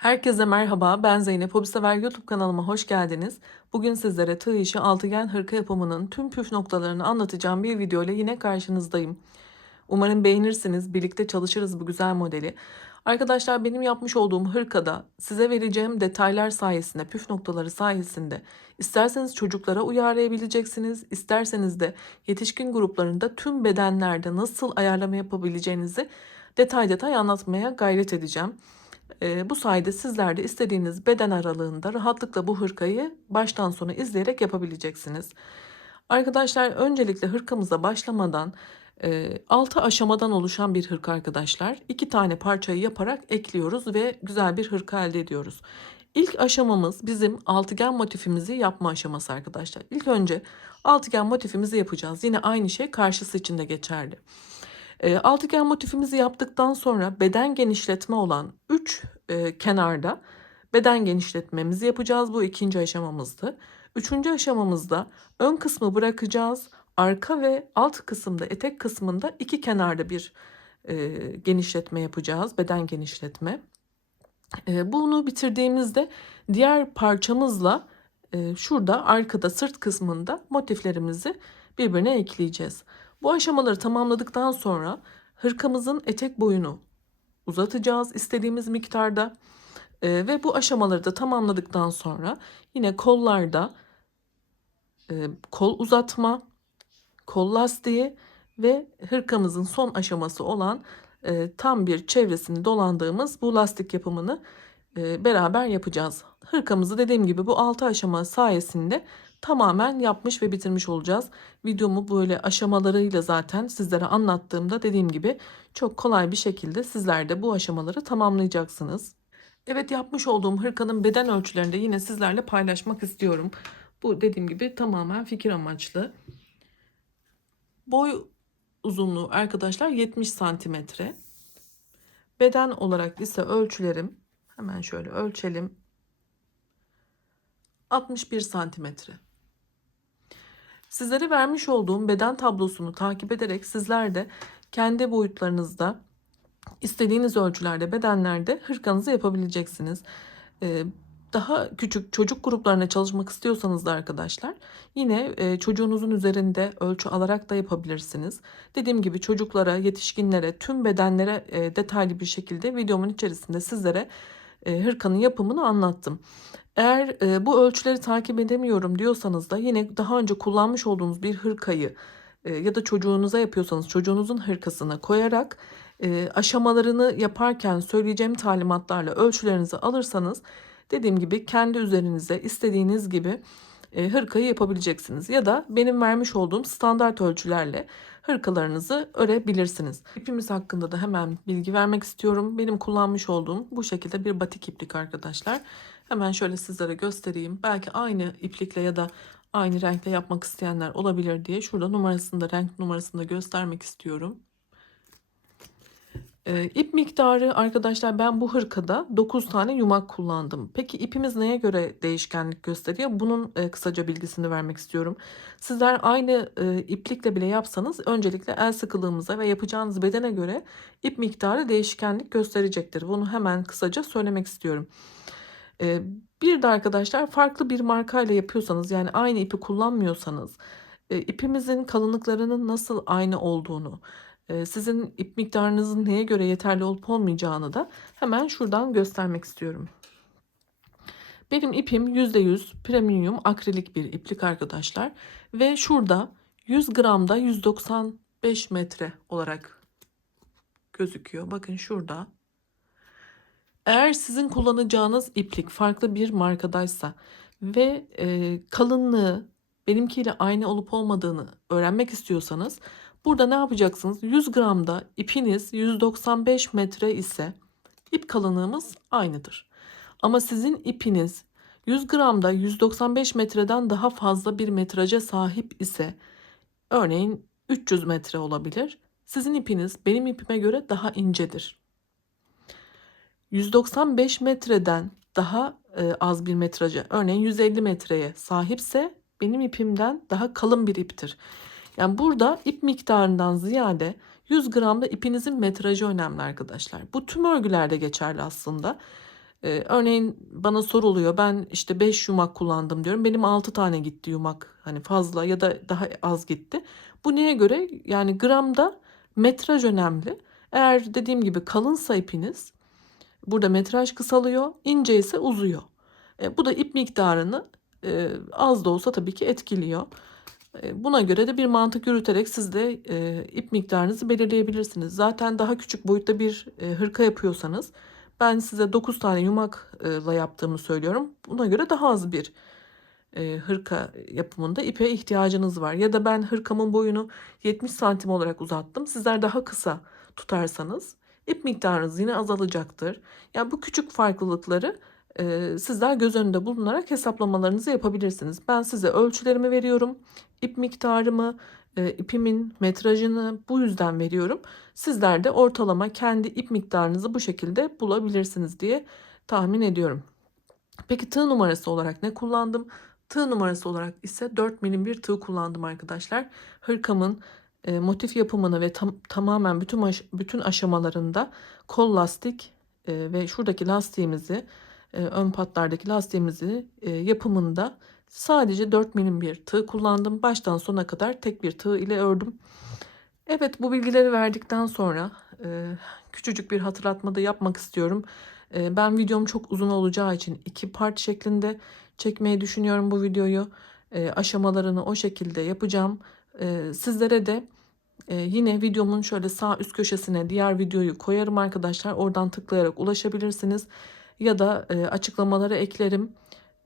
Herkese merhaba, ben Zeynep. Hobisever YouTube kanalıma hoş geldiniz. Bugün sizlere tığ işi altıgen hırka yapımının tüm püf noktalarını anlatacağım bir video ile yine karşınızdayım. Umarım beğenirsiniz, birlikte çalışırız bu güzel modeli. Arkadaşlar benim yapmış olduğum hırkada size vereceğim detaylar sayesinde, püf noktaları sayesinde isterseniz çocuklara uyarlayabileceksiniz, isterseniz de yetişkin gruplarında tüm bedenlerde nasıl ayarlama yapabileceğinizi detay detay anlatmaya gayret edeceğim. Bu sayede sizler de istediğiniz beden aralığında rahatlıkla bu hırkayı baştan sona izleyerek yapabileceksiniz. Arkadaşlar öncelikle hırkamıza başlamadan 6 aşamadan oluşan bir hırka arkadaşlar. 2 tane parçayı yaparak ekliyoruz ve güzel bir hırka elde ediyoruz. İlk aşamamız bizim altıgen motifimizi yapma aşaması arkadaşlar. İlk önce altıgen motifimizi yapacağız. Yine aynı şey karşısı için de geçerli. Altıgen motifimizi yaptıktan sonra beden genişletme olan 3 kenarda beden genişletmemizi yapacağız. Bu ikinci aşamamızdı. Üçüncü aşamamızda ön kısmı bırakacağız. Arka ve alt kısımda, etek kısmında iki kenarda bir genişletme yapacağız. Beden genişletme. Bunu bitirdiğimizde diğer parçamızla şurada arkada sırt kısmında motiflerimizi birbirine ekleyeceğiz. Bu aşamaları tamamladıktan sonra hırkamızın etek boyunu uzatacağız istediğimiz miktarda. Ve bu aşamaları da tamamladıktan sonra yine kollarda kol uzatma, kol lastiği ve hırkamızın son aşaması olan tam bir çevresini dolandığımız bu lastik yapımını beraber yapacağız. Hırkamızı dediğim gibi bu 6 aşama sayesinde tamamen yapmış ve bitirmiş olacağız. Videomu böyle aşamalarıyla zaten sizlere anlattığımda dediğim gibi çok kolay bir şekilde sizler de bu aşamaları tamamlayacaksınız. Evet, yapmış olduğum hırkanın beden ölçülerini de yine sizlerle paylaşmak istiyorum. Bu dediğim gibi tamamen fikir amaçlı. Boy uzunluğu arkadaşlar 70 santimetre. Beden olarak ise ölçülerim, hemen şöyle ölçelim, 61 santimetre. Sizlere vermiş olduğum beden tablosunu takip ederek sizler de kendi boyutlarınızda istediğiniz ölçülerde bedenlerde hırkanızı yapabileceksiniz. Daha küçük çocuk gruplarına çalışmak istiyorsanız da arkadaşlar yine çocuğunuzun üzerinde ölçü alarak da yapabilirsiniz. Dediğim gibi çocuklara, yetişkinlere, tüm bedenlere detaylı bir şekilde videomun içerisinde sizlere hırkanın yapımını anlattım. Eğer bu ölçüleri takip edemiyorum diyorsanız da yine daha önce kullanmış olduğunuz bir hırkayı ya da çocuğunuza yapıyorsanız çocuğunuzun hırkasını koyarak aşamalarını yaparken söyleyeceğim talimatlarla ölçülerinizi alırsanız dediğim gibi kendi üzerinize istediğiniz gibi hırkayı yapabileceksiniz. Ya da benim vermiş olduğum standart ölçülerle hırkalarınızı örebilirsiniz. İpimiz hakkında da hemen bilgi vermek istiyorum. Benim kullanmış olduğum bu şekilde bir batik iplik arkadaşlar. Hemen şöyle sizlere göstereyim. Belki aynı iplikle ya da aynı renkle yapmak isteyenler olabilir diye şurada numarasını da renk numarasını da göstermek istiyorum. İp miktarı arkadaşlar ben bu hırkada 9 tane yumak kullandım. Peki ipimiz neye göre değişkenlik gösteriyor? Bunun kısaca bilgisini vermek istiyorum. Sizler aynı iplikle bile yapsanız öncelikle el sıkılığımıza ve yapacağınız bedene göre ip miktarı değişkenlik gösterecektir. Bunu hemen kısaca söylemek istiyorum. Ee, Bir de arkadaşlar farklı bir markayla yapıyorsanız yani aynı ipi kullanmıyorsanız ipimizin kalınlıklarının nasıl aynı olduğunu, sizin ip miktarınızın neye göre yeterli olup olmayacağını da hemen şuradan göstermek istiyorum. Benim ipim %100 premium akrilik bir iplik arkadaşlar ve şurada 100 gramda 195 metre olarak gözüküyor. Bakın şurada. Eğer sizin kullanacağınız iplik farklı bir markadaysa ve kalınlığı benimkiyle aynı olup olmadığını öğrenmek istiyorsanız burada ne yapacaksınız? 100 gramda ipiniz 195 metre ise ip kalınlığımız aynıdır. Ama sizin ipiniz 100 gramda 195 metreden daha fazla bir metraja sahip ise örneğin 300 metre olabilir. Sizin ipiniz benim ipime göre daha incedir. 195 metreden daha az bir metraja, örneğin 150 metreye sahipse benim ipimden daha kalın bir iptir. Yani burada ip miktarından ziyade 100 gramda ipinizin metrajı önemli arkadaşlar. Bu tüm örgülerde geçerli aslında. Örneğin bana soruluyor, ben işte 5 yumak kullandım diyorum. Benim 6 tane gitti yumak, hani fazla ya da daha az gitti. Bu neye göre? Yani gramda metraj önemli. Eğer dediğim gibi kalınsa ipiniz, burada metraj kısalıyor, ince ise uzuyor. Bu da ip miktarını az da olsa tabii ki etkiliyor. Buna göre de bir mantık yürüterek siz de ip miktarınızı belirleyebilirsiniz. Zaten daha küçük boyutta bir hırka yapıyorsanız ben size 9 tane yumakla yaptığımı söylüyorum. Buna göre daha az bir hırka yapımında ipe ihtiyacınız var. Ya da ben hırkamın boyunu 70 santim olarak uzattım. Sizler daha kısa tutarsanız ip miktarınız yine azalacaktır. Yani bu küçük farklılıkları sizler göz önünde bulunarak hesaplamalarınızı yapabilirsiniz. Ben size ölçülerimi veriyorum. İp miktarımı, ipimin metrajını bu yüzden veriyorum. Sizler de ortalama kendi ip miktarınızı bu şekilde bulabilirsiniz diye tahmin ediyorum. Peki tığ numarası olarak ne kullandım? Tığ numarası olarak ise 4 milim bir tığ kullandım arkadaşlar. Hırkamın motif yapımını ve tamamen bütün aşamalarında kol lastik ve şuradaki lastiğimizi, ön patlardaki lastiğimizi yapımında sadece 4 milim bir tığ kullandım. Baştan sona kadar tek bir tığ ile ördüm. Evet, bu bilgileri verdikten sonra küçücük bir hatırlatma da yapmak istiyorum. Ben videom çok uzun olacağı için 2 part şeklinde çekmeyi düşünüyorum bu videoyu. Aşamalarını o şekilde yapacağım. Sizlere de yine videomun şöyle sağ üst köşesine diğer videoyu koyarım arkadaşlar. Oradan tıklayarak ulaşabilirsiniz. Ya da açıklamalara eklerim.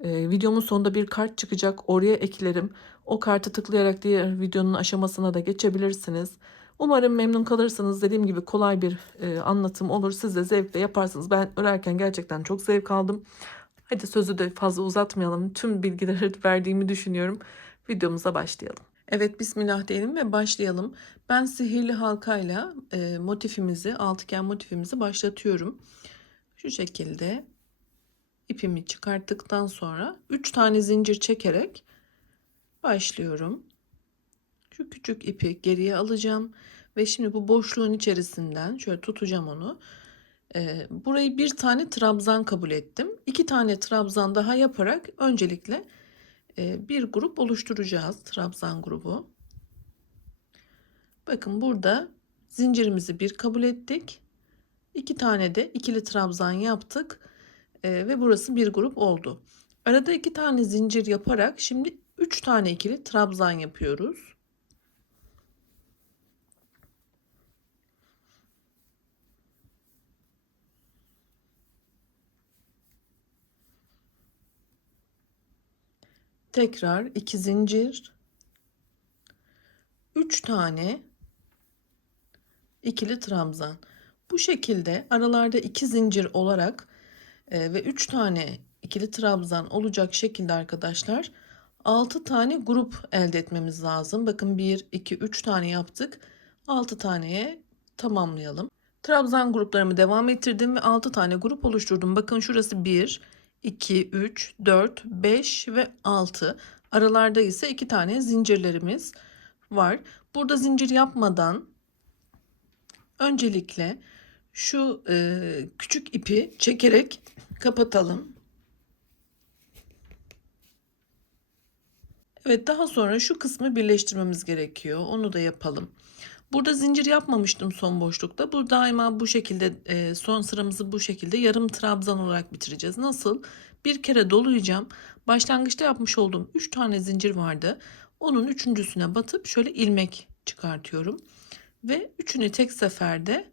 Videomun sonunda bir kart çıkacak. Oraya eklerim. O kartı tıklayarak diğer videonun aşamasına da geçebilirsiniz. Umarım memnun kalırsınız. Dediğim gibi kolay bir anlatım olur. Siz de zevkle yaparsınız. Ben örerken gerçekten çok zevk aldım. Hadi sözü de fazla uzatmayalım. Tüm bilgileri verdiğimi düşünüyorum. Videomuza başlayalım. Evet, bismillah diyelim ve başlayalım. Ben sihirli halkayla motifimizi, altıgen motifimizi başlatıyorum. Şu şekilde ipimi çıkarttıktan sonra 3 tane zincir çekerek başlıyorum. Şu küçük ipi geriye alacağım ve şimdi bu boşluğun içerisinden şöyle tutacağım onu. Burayı bir tane trabzan kabul ettim. 2 tane trabzan daha yaparak öncelikle bir grup oluşturacağız. Trabzan grubu. Bakın burada zincirimizi bir kabul ettik. 2 tane de ikili trabzan yaptık. Ve burası bir grup oldu. Arada 2 tane zincir yaparak şimdi 3 tane ikili trabzan yapıyoruz. Tekrar 2 zincir, 3 tane ikili trabzan. Bu şekilde aralarda 2 zincir olarak ve 3 tane ikili trabzan olacak şekilde arkadaşlar 6 tane grup elde etmemiz lazım. Bakın 1, 2, 3 tane yaptık. 6 taneye tamamlayalım. Trabzan gruplarımı devam ettirdim ve 6 tane grup oluşturdum. Bakın şurası 1, 2, 3, 4, 5 ve 6. Aralarda ise 2 tane zincirlerimiz var. Burada zincir yapmadan öncelikle şu küçük ipi çekerek kapatalım. Evet, daha sonra şu kısmı birleştirmemiz gerekiyor. Onu da yapalım. Burada zincir yapmamıştım son boşlukta. Bu daima bu şekilde son sıramızı bu şekilde yarım trabzan olarak bitireceğiz. Nasıl? Bir kere dolayacağım. Başlangıçta yapmış olduğum 3 tane zincir vardı. Onun üçüncüsüne batıp şöyle ilmek çıkartıyorum. Ve üçünü tek seferde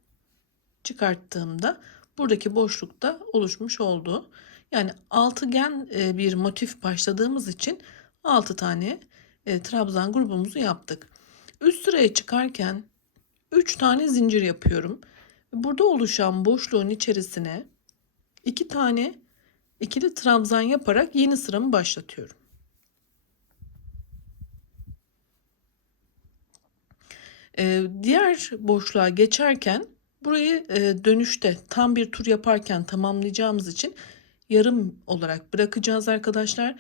çıkarttığımda buradaki boşlukta oluşmuş oldu. Yani altıgen bir motif başladığımız için 6 tane trabzan grubumuzu yaptık. Üst sıraya çıkarken 3 tane zincir yapıyorum. Burada oluşan boşluğun içerisine 2 tane ikili trabzan yaparak yeni sıramı başlatıyorum. Diğer boşluğa geçerken burayı dönüşte tam bir tur yaparken tamamlayacağımız için yarım olarak bırakacağız arkadaşlar.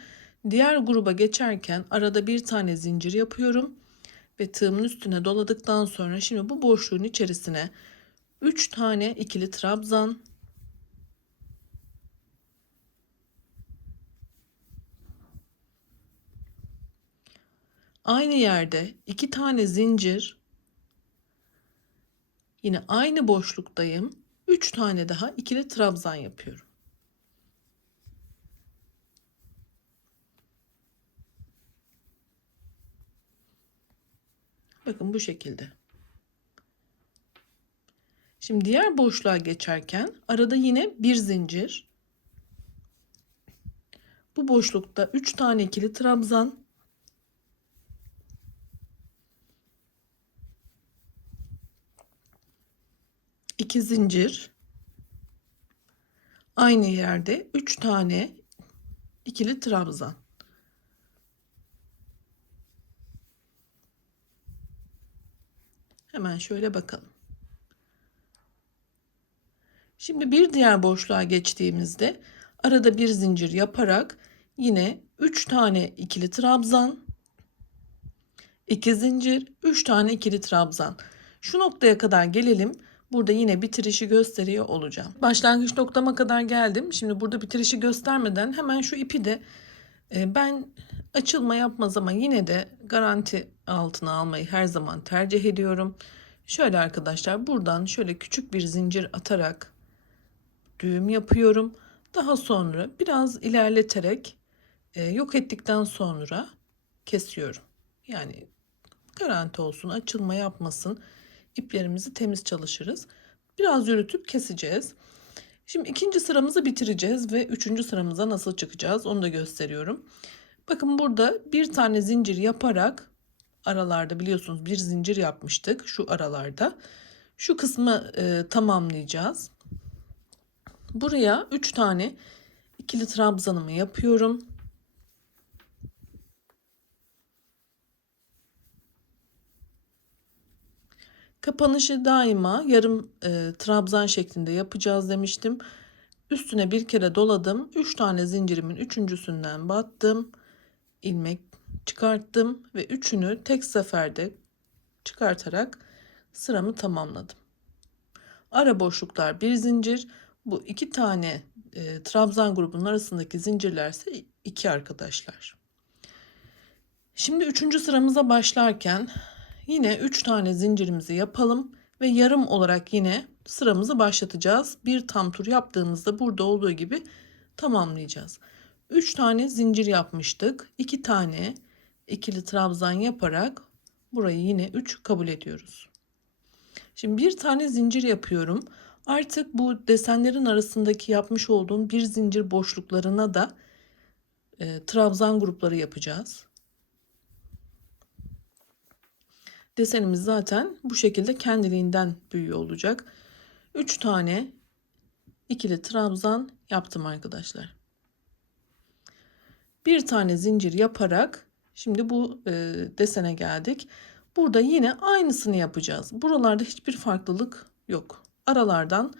Diğer gruba geçerken arada bir tane zincir yapıyorum ve tığımın üstüne doladıktan sonra şimdi bu boşluğun içerisine 3 tane ikili trabzan, Aynı yerde 2 tane zincir, yine aynı boşluktayım. 3 tane daha ikili trabzan yapıyorum. Bakın bu şekilde. Şimdi diğer boşluğa geçerken arada yine bir zincir. Bu boşlukta 3 tane ikili trabzan, 2 zincir, aynı yerde 3 tane ikili trabzan. Hemen şöyle bakalım. Şimdi bir diğer boşluğa geçtiğimizde arada bir zincir yaparak yine 3 tane ikili trabzan, 2 zincir, 3 tane ikili trabzan. Şu noktaya kadar gelelim. Burada yine bitirişi gösteriyor olacağım. Başlangıç noktama kadar geldim. Şimdi burada bitirişi göstermeden hemen şu ipi de ben açılma yapmaz ama yine de garanti altına almayı her zaman tercih ediyorum. Şöyle arkadaşlar, buradan şöyle küçük bir zincir atarak düğüm yapıyorum. Daha sonra biraz ilerleterek yok ettikten sonra kesiyorum. Yani garanti olsun, açılma yapmasın. İplerimizi temiz çalışırız. Biraz yürütüp keseceğiz. Şimdi ikinci sıramızı bitireceğiz ve üçüncü sıramıza nasıl çıkacağız onu da gösteriyorum. Bakın burada bir tane zincir yaparak aralarda biliyorsunuz bir zincir yapmıştık şu aralarda. Şu kısmı tamamlayacağız. Buraya 3 tane ikili trabzanımı yapıyorum. Kapanışı daima yarım trabzan şeklinde yapacağız demiştim. Üstüne bir kere doladım. 3 tane zincirimin üçüncüsünden battım. İlmek çıkarttım ve üçünü tek seferde çıkartarak sıramı tamamladım. Ara boşluklar bir zincir. Bu 2 tane trabzan grubunun arasındaki zincirlerse 2 arkadaşlar. Şimdi üçüncü sıramıza başlarken yine 3 tane zincirimizi yapalım ve yarım olarak yine sıramızı başlatacağız. Bir tam tur yaptığımızda burada olduğu gibi tamamlayacağız. 3 tane zincir yapmıştık. 2 tane ikili trabzan yaparak burayı yine 3 kabul ediyoruz. Şimdi bir tane zincir yapıyorum. Artık bu desenlerin arasındaki yapmış olduğum bir zincir boşluklarına da trabzan grupları yapacağız. Desenimiz zaten bu şekilde kendiliğinden büyüyor olacak. 3 tane ikili trabzan yaptım arkadaşlar. Bir tane zincir yaparak şimdi bu desene geldik. Burada yine aynısını yapacağız. Buralarda hiçbir farklılık yok. Aralardan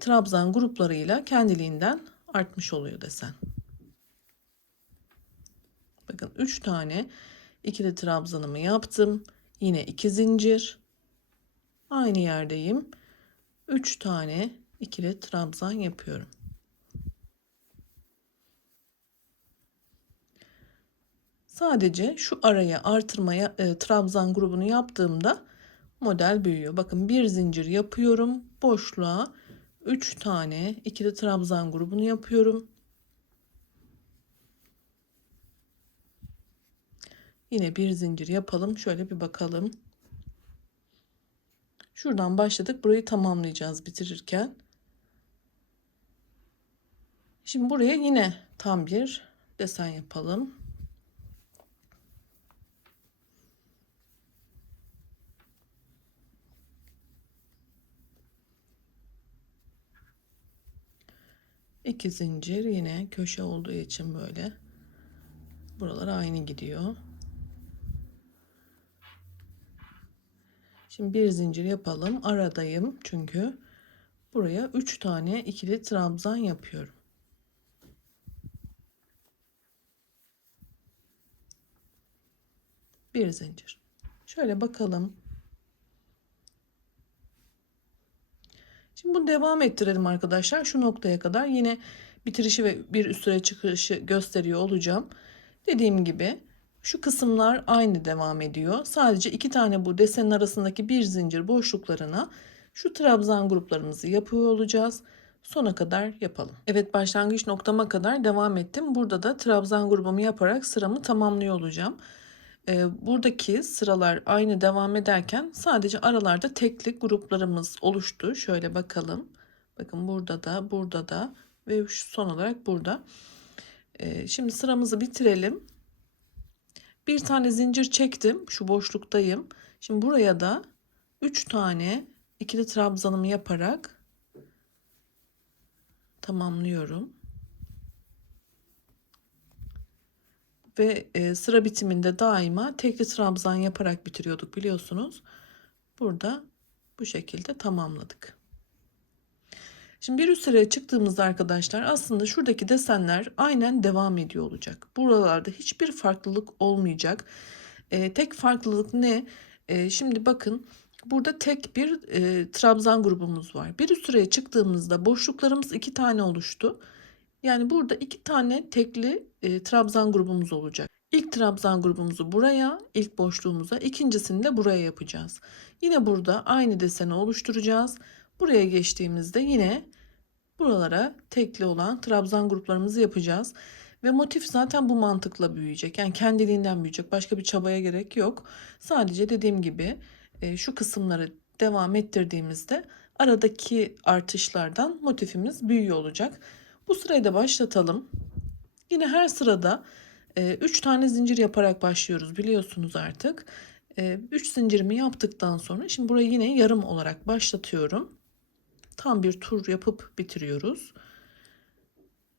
trabzan gruplarıyla kendiliğinden artmış oluyor desen. Bakın 3 tane ikili trabzanımı yaptım. Yine 2 zincir. Aynı yerdeyim. 3 tane ikili trabzan yapıyorum. Sadece şu araya artırmaya trabzan grubunu yaptığımda model büyüyor. Bakın bir zincir yapıyorum. Boşluğa 3 tane ikili trabzan grubunu yapıyorum. Yine bir zincir yapalım. Şöyle bir bakalım. Şuradan başladık. Burayı tamamlayacağız bitirirken. Şimdi buraya yine tam bir desen yapalım. İki zincir, yine köşe olduğu için böyle buralar aynı gidiyor. Şimdi bir zincir yapalım. Aradayım çünkü buraya 3 tane ikili trabzan yapıyorum. Bir zincir. Şöyle bakalım. Şimdi bunu devam ettirelim arkadaşlar. Şu noktaya kadar yine bitirişi ve bir üstüne çıkışı gösteriyor olacağım. Dediğim gibi Şu kısımlar aynı devam ediyor. Sadece iki tane bu desenin arasındaki bir zincir boşluklarına şu trabzan gruplarımızı yapıyor olacağız. Sona kadar yapalım. Evet, başlangıç noktama kadar devam ettim. Burada da trabzan grubumu yaparak sıramı tamamlıyor olacağım. Buradaki sıralar aynı devam ederken sadece aralarda tekli gruplarımız oluştu. Şöyle bakalım. Bakın burada da ve son olarak burada. Şimdi sıramızı bitirelim. Bir tane zincir çektim. Şu boşluktayım. Şimdi buraya da 3 tane ikili trabzanımı yaparak tamamlıyorum. Ve sıra bitiminde daima tekli trabzan yaparak bitiriyorduk biliyorsunuz. Burada bu şekilde tamamladık. Şimdi bir üst sıraya çıktığımızda arkadaşlar aslında şuradaki desenler aynen devam ediyor olacak. Buralarda hiçbir farklılık olmayacak. Tek farklılık ne? Şimdi bakın burada tek bir trabzan grubumuz var. Bir üst sıraya çıktığımızda boşluklarımız 2 tane oluştu. Yani burada 2 tane tekli trabzan grubumuz olacak. İlk trabzan grubumuzu buraya, ilk boşluğumuza, ikincisini de buraya yapacağız. Yine burada aynı deseni oluşturacağız. Buraya geçtiğimizde yine buralara tekli olan trabzan gruplarımızı yapacağız. Ve motif zaten bu mantıkla büyüyecek. Yani kendiliğinden büyüyecek. Başka bir çabaya gerek yok. Sadece dediğim gibi şu kısımları devam ettirdiğimizde aradaki artışlardan motifimiz büyüyor olacak. Bu sırayı da başlatalım. Yine her sırada 3 tane zincir yaparak başlıyoruz biliyorsunuz artık. 3 zincirimi yaptıktan sonra şimdi burayı yine yarım olarak başlatıyorum. Tam bir tur yapıp bitiriyoruz.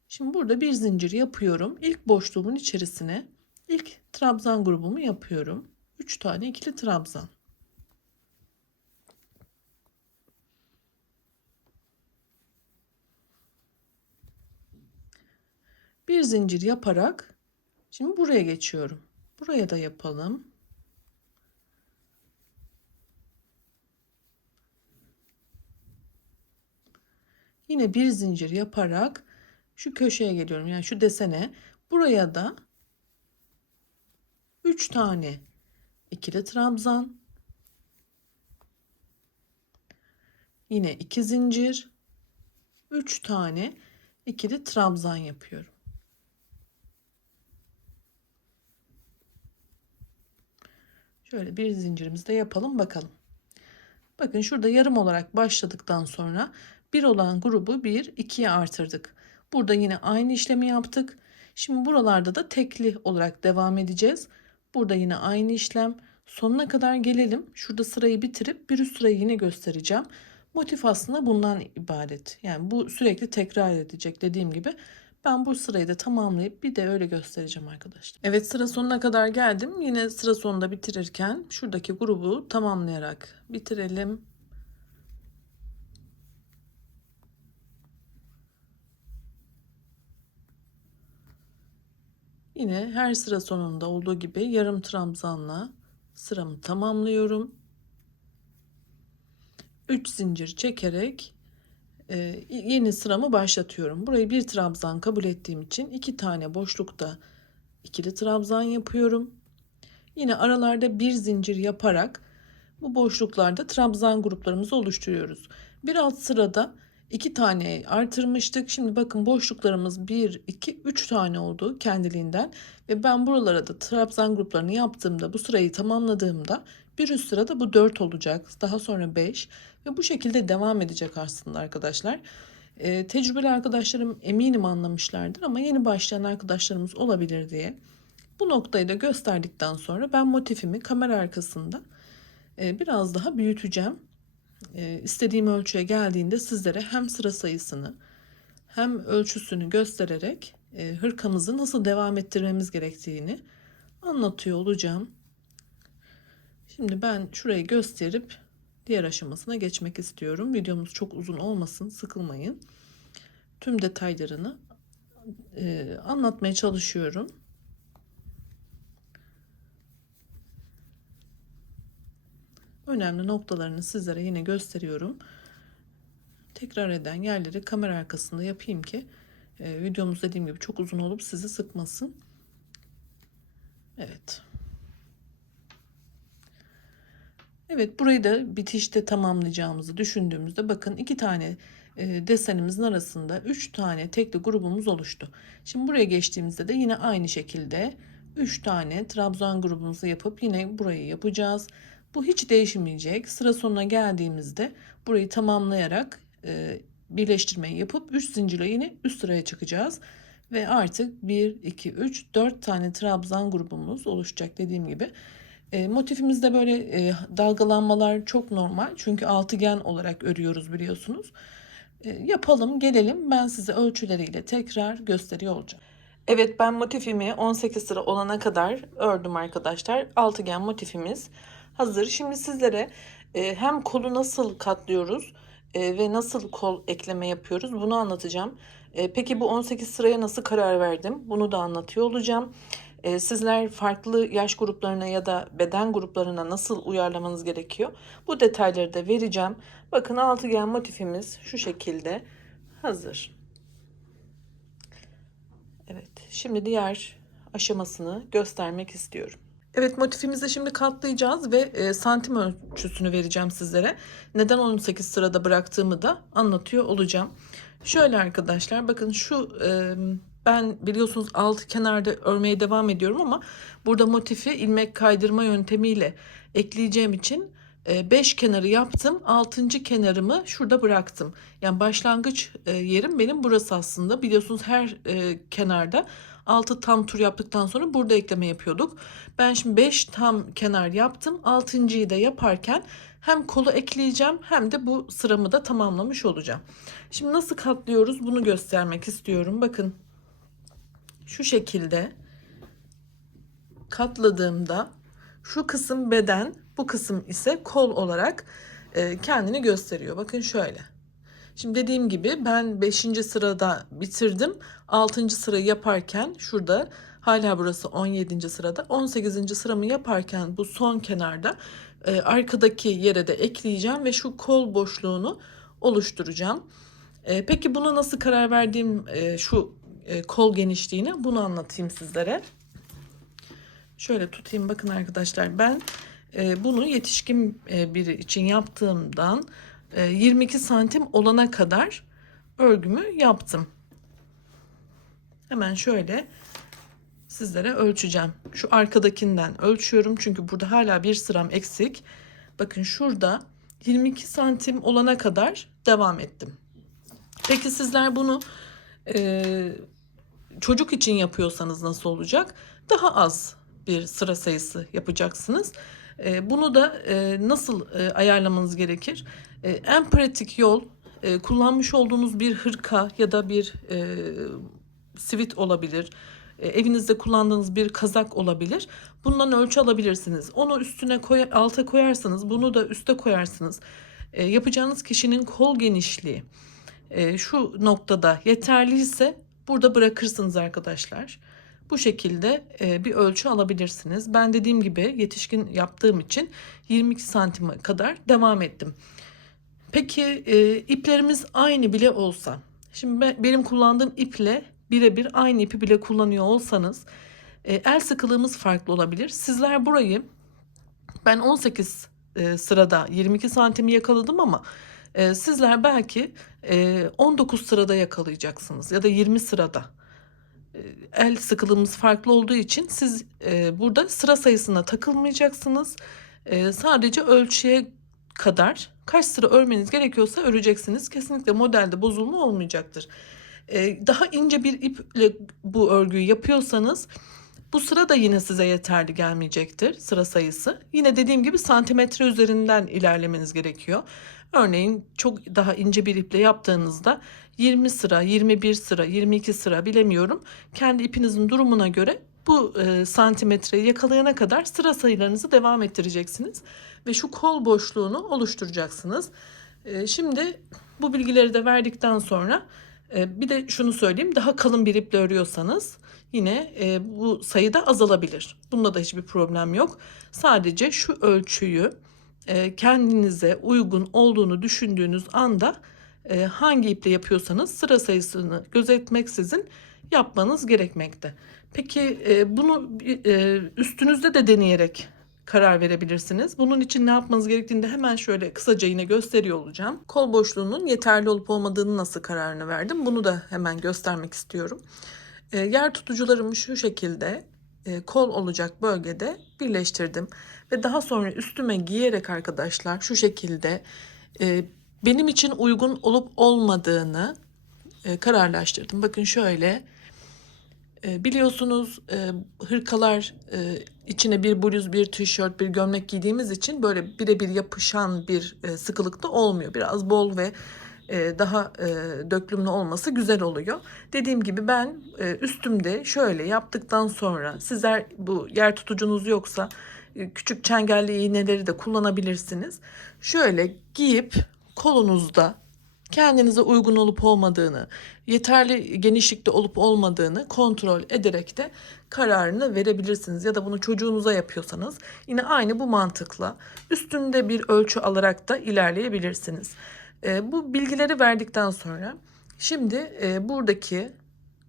Şimdi burada bir zincir yapıyorum. İlk boşluğumun içerisine ilk trabzan grubumu yapıyorum. 3 tane ikili trabzan. Bir zincir yaparak şimdi buraya geçiyorum. Buraya da yapalım. Yine bir zincir yaparak şu köşeye geliyorum. Yani şu desene. Buraya da 3 tane ikili trabzan. Yine 2 zincir. 3 tane ikili trabzan yapıyorum. Şöyle bir zincirimizi de yapalım bakalım. Bakın şurada yarım olarak başladıktan sonra bir olan grubu 1 2'ye artırdık. Burada yine aynı işlemi yaptık. Şimdi buralarda da tekli olarak devam edeceğiz. Burada yine aynı işlem. Sonuna kadar gelelim. Şurada sırayı bitirip bir üst sırayı yine göstereceğim. Motif aslında bundan ibaret. Yani bu sürekli tekrar edecek dediğim gibi. Ben bu sırayı da tamamlayıp bir de öyle göstereceğim arkadaşlar. Evet, sıra sonuna kadar geldim. Yine sıra sonunda bitirirken şuradaki grubu tamamlayarak bitirelim. Yine her sıra sonunda olduğu gibi yarım trabzanla sıramı tamamlıyorum. 3 zincir çekerek yeni sıramı başlatıyorum. Burayı bir trabzan kabul ettiğim için 2 tane boşlukta ikili trabzan yapıyorum. Yine aralarda bir zincir yaparak bu boşluklarda trabzan gruplarımızı oluşturuyoruz. Bir alt sırada 2 tane artırmıştık. Şimdi bakın boşluklarımız 1, 2, 3 tane oldu kendiliğinden. Ve ben buralara da trabzan gruplarını yaptığımda bu sırayı tamamladığımda bir üst sırada bu 4 olacak. Daha sonra 5 ve bu şekilde devam edecek aslında arkadaşlar. Tecrübeli arkadaşlarım eminim anlamışlardır ama yeni başlayan arkadaşlarımız olabilir diye. Bu noktayı da gösterdikten sonra ben motifimi kamera arkasında biraz daha büyüteceğim. İstediğim ölçüye geldiğinde sizlere hem sıra sayısını hem ölçüsünü göstererek hırkamızı nasıl devam ettirmemiz gerektiğini anlatıyor olacağım. Şimdi ben şurayı gösterip diğer aşamasına geçmek istiyorum. Videomuz çok uzun olmasın, sıkılmayın. Tüm detaylarını anlatmaya çalışıyorum. Önemli noktalarını sizlere yine gösteriyorum. Tekrar eden yerleri kamera arkasında yapayım ki videomuz dediğim gibi çok uzun olup sizi sıkmasın. Evet. Evet, burayı da bitişte tamamlayacağımızı düşündüğümüzde bakın 2 tane desenimizin arasında 3 tane tekli grubumuz oluştu. Şimdi buraya geçtiğimizde de yine aynı şekilde 3 tane trabzan grubumuzu yapıp yine burayı yapacağız. Bu hiç değişmeyecek. Sıra sonuna geldiğimizde burayı tamamlayarak birleştirmeyi yapıp 3 zincirle yine üst sıraya çıkacağız. Ve artık 1, 2, 3, 4 tane trabzan grubumuz oluşacak dediğim gibi. Motifimizde böyle dalgalanmalar çok normal. Çünkü altıgen olarak örüyoruz biliyorsunuz. Yapalım, gelelim. Ben size ölçüleriyle tekrar gösteriyor olacağım. Evet, ben motifimi 18 sıra olana kadar ördüm arkadaşlar. Altıgen motifimiz hazır. Şimdi sizlere hem kolu nasıl katlıyoruz ve nasıl kol ekleme yapıyoruz bunu anlatacağım. Peki bu 18 sıraya nasıl karar verdim? Bunu da anlatıyor olacağım. Sizler farklı yaş gruplarına ya da beden gruplarına nasıl uyarlamanız gerekiyor? Bu detayları da vereceğim. Bakın altıgen motifimiz şu şekilde hazır. Evet, şimdi diğer aşamasını göstermek istiyorum. Evet, motifimizi şimdi katlayacağız ve santim ölçüsünü vereceğim sizlere. Neden 18 sırada bıraktığımı da anlatıyor olacağım. Şöyle arkadaşlar, bakın şu ben biliyorsunuz alt kenarda örmeye devam ediyorum ama burada motifi ilmek kaydırma yöntemiyle ekleyeceğim için 5 kenarı yaptım. 6. kenarımı şurada bıraktım. Yani başlangıç yerim benim burası aslında. Biliyorsunuz her kenarda 6 tam tur yaptıktan sonra burada ekleme yapıyorduk. Ben şimdi 5 tam kenar yaptım. 6.'yı da yaparken hem kolu ekleyeceğim hem de bu sıramı da tamamlamış olacağım. Şimdi nasıl katlıyoruz bunu göstermek istiyorum. Bakın şu şekilde katladığımda şu kısım beden, bu kısım ise kol olarak kendini gösteriyor. Bakın şöyle. Şimdi dediğim gibi ben 5. sırada bitirdim. 6. sırayı yaparken şurada hala burası 17. sırada. 18. sıramı yaparken bu son kenarda arkadaki yere de ekleyeceğim ve şu kol boşluğunu oluşturacağım. Peki buna nasıl karar verdiğim şu kol genişliğine bunu anlatayım sizlere. Şöyle tutayım bakın arkadaşlar ben bunu yetişkin biri için yaptığımdan 22 santim olana kadar örgümü yaptım. Hemen şöyle sizlere ölçeceğim. Şu arkadakinden ölçüyorum çünkü burada hala bir sıram eksik. Bakın şurada 22 santim olana kadar devam ettim. Peki sizler bunu çocuk için yapıyorsanız nasıl olacak? Daha az bir sıra sayısı yapacaksınız. Bunu da nasıl ayarlamanız gerekir? En pratik yol kullanmış olduğunuz bir hırka ya da bir sivit olabilir. Evinizde kullandığınız bir kazak olabilir. Bundan ölçü alabilirsiniz. Onu üstüne alta koyarsanız, bunu da üste koyarsınız. Yapacağınız kişinin kol genişliği şu noktada yeterliyse burada bırakırsınız arkadaşlar. Bu şekilde bir ölçü alabilirsiniz. Ben dediğim gibi yetişkin yaptığım için 22 santime kadar devam ettim. Peki iplerimiz aynı bile olsa. Şimdi benim kullandığım iple birebir aynı ipi bile kullanıyor olsanız el sıkılığımız farklı olabilir. Sizler burayı ben 18 sırada 22 santimi yakaladım ama sizler belki 19 sırada yakalayacaksınız ya da 20 sırada. El sıkılığımız farklı olduğu için siz burada sıra sayısına takılmayacaksınız. Sadece ölçüye kadar kaç sıra örmeniz gerekiyorsa öreceksiniz. Kesinlikle modelde bozulma olmayacaktır. Daha ince bir iple bu örgüyü yapıyorsanız bu sıra da yine size yeterli gelmeyecektir sıra sayısı. Yine dediğim gibi santimetre üzerinden ilerlemeniz gerekiyor. Örneğin çok daha ince bir iple yaptığınızda 20 sıra, 21 sıra, 22 sıra bilemiyorum. Kendi ipinizin durumuna göre bu santimetreyi yakalayana kadar sıra sayılarınızı devam ettireceksiniz. Ve şu kol boşluğunu oluşturacaksınız. Şimdi bu bilgileri de verdikten sonra bir de şunu söyleyeyim. Daha kalın bir iple örüyorsanız yine bu sayı da azalabilir. Bunda da hiçbir problem yok. Sadece şu ölçüyü kendinize uygun olduğunu düşündüğünüz anda hangi iple yapıyorsanız sıra sayısını gözetmeksizin yapmanız gerekmekte. Peki bunu üstünüzde de deneyerek karar verebilirsiniz. Bunun için ne yapmanız gerektiğini de hemen şöyle kısaca yine gösteriyor olacağım. Kol boşluğunun yeterli olup olmadığını nasıl kararını verdim, bunu da hemen göstermek istiyorum. Yer tutucularımı şu şekilde kol olacak bölgede birleştirdim. Ve daha sonra üstüme giyerek arkadaşlar şu şekilde benim için uygun olup olmadığını kararlaştırdım. Bakın şöyle. Biliyorsunuz hırkalar içine bir bluz, bir tişört, bir gömlek giydiğimiz için böyle birebir yapışan bir sıkılıkta olmuyor. Biraz bol ve daha döklümlü olması güzel oluyor. Dediğim gibi ben üstümde şöyle yaptıktan sonra, sizler bu yer tutucunuz yoksa küçük çengelli iğneleri de kullanabilirsiniz. Şöyle giyip kolunuzda kendinize uygun olup olmadığını, yeterli genişlikte olup olmadığını kontrol ederek de kararını verebilirsiniz. Ya da bunu çocuğunuza yapıyorsanız yine aynı bu mantıkla üstünde bir ölçü alarak da ilerleyebilirsiniz. Bu bilgileri verdikten sonra şimdi buradaki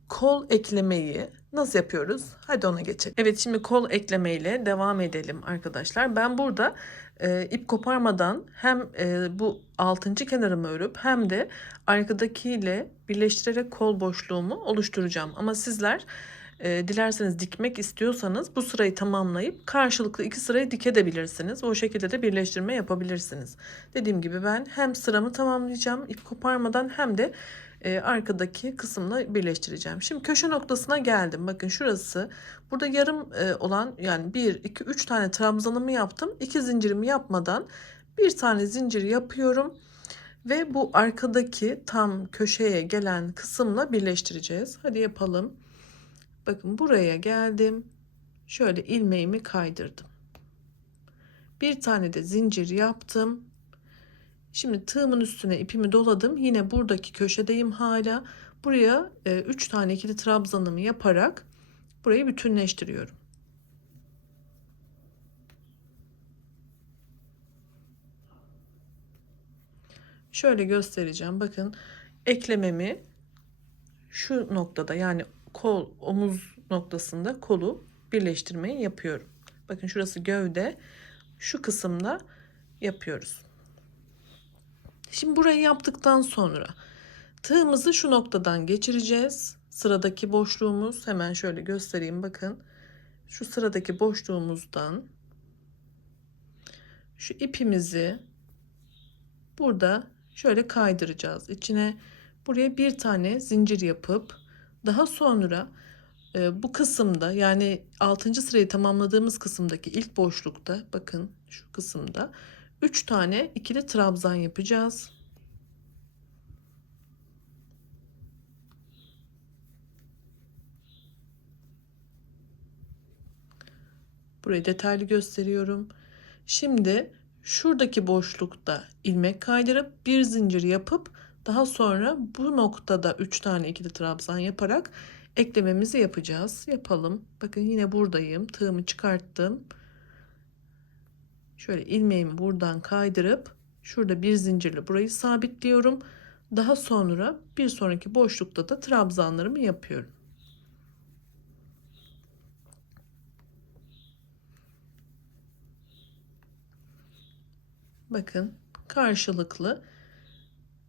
kol eklemeyi nasıl yapıyoruz? Hadi ona geçelim. Evet, şimdi kol eklemeyle devam edelim arkadaşlar. Ben burada ip koparmadan hem bu 6. kenarımı örüp hem de arkadakiyle birleştirerek kol boşluğumu oluşturacağım. Ama sizler dilerseniz dikmek istiyorsanız bu sırayı tamamlayıp karşılıklı 2 sırayı dikebilirsiniz. O şekilde de birleştirme yapabilirsiniz. Dediğim gibi ben hem sıramı tamamlayacağım ip koparmadan hem de arkadaki kısımla birleştireceğim. Şimdi köşe noktasına geldim. Bakın şurası. Burada yarım olan, yani 1, 2, 3 tane trabzanımı yaptım. 2 zincirimi yapmadan bir tane zincir yapıyorum. Ve bu arkadaki tam köşeye gelen kısımla birleştireceğiz. Hadi yapalım. Bakın buraya geldim. Şöyle ilmeğimi kaydırdım. Bir tane de zincir yaptım. Şimdi tığımın üstüne ipimi doladım. Yine buradaki köşedeyim hala. Buraya 3 tane ikili trabzanımı yaparak burayı bütünleştiriyorum. Şöyle göstereceğim. Bakın eklememi şu noktada, yani kol omuz noktasında kolu birleştirmeyi yapıyorum. Bakın şurası gövde. Şu kısımda yapıyoruz. Şimdi burayı yaptıktan sonra tığımızı şu noktadan geçireceğiz. Sıradaki boşluğumuz, hemen şöyle göstereyim, bakın. Şu sıradaki boşluğumuzdan şu ipimizi burada şöyle kaydıracağız. İçine buraya bir tane zincir yapıp daha sonra bu kısımda, yani 6. sırayı tamamladığımız kısımdaki ilk boşlukta, bakın şu kısımda 3 tane ikili trabzan yapacağız. Burayı detaylı gösteriyorum. Şimdi şuradaki boşlukta ilmek kaydırıp bir zincir yapıp daha sonra bu noktada 3 tane ikili trabzan yaparak eklememizi yapacağız. Yapalım. Bakın yine buradayım. Tığımı çıkarttım. Şöyle ilmeğimi buradan kaydırıp şurada bir zincirle burayı sabitliyorum. Daha sonra bir sonraki boşlukta da trabzanlarımı yapıyorum. Bakın karşılıklı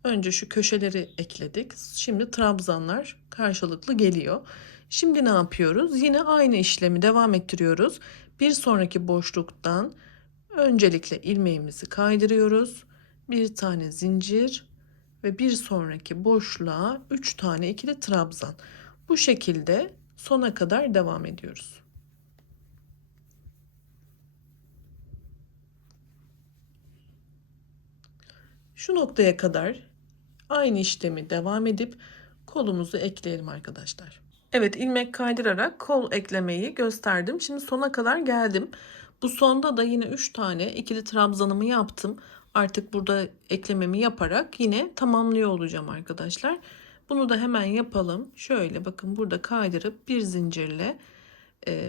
önce şu köşeleri ekledik. Şimdi trabzanlar karşılıklı geliyor. Şimdi ne yapıyoruz? Yine aynı işlemi devam ettiriyoruz. Bir sonraki boşluktan öncelikle ilmeğimizi kaydırıyoruz. Bir tane zincir ve bir sonraki boşluğa 3 tane ikili trabzan. Bu şekilde sona kadar devam ediyoruz. Şu noktaya kadar aynı işlemi devam edip kolumuzu ekleyelim arkadaşlar. Evet, ilmek kaydırarak kol eklemeyi gösterdim. Şimdi sona kadar geldim. Bu sonda da yine 3 tane ikili trabzanımı yaptım. Artık burada eklememi yaparak yine tamamlıyor olacağım arkadaşlar. Bunu da hemen yapalım. Şöyle bakın, burada kaydırıp bir zincirle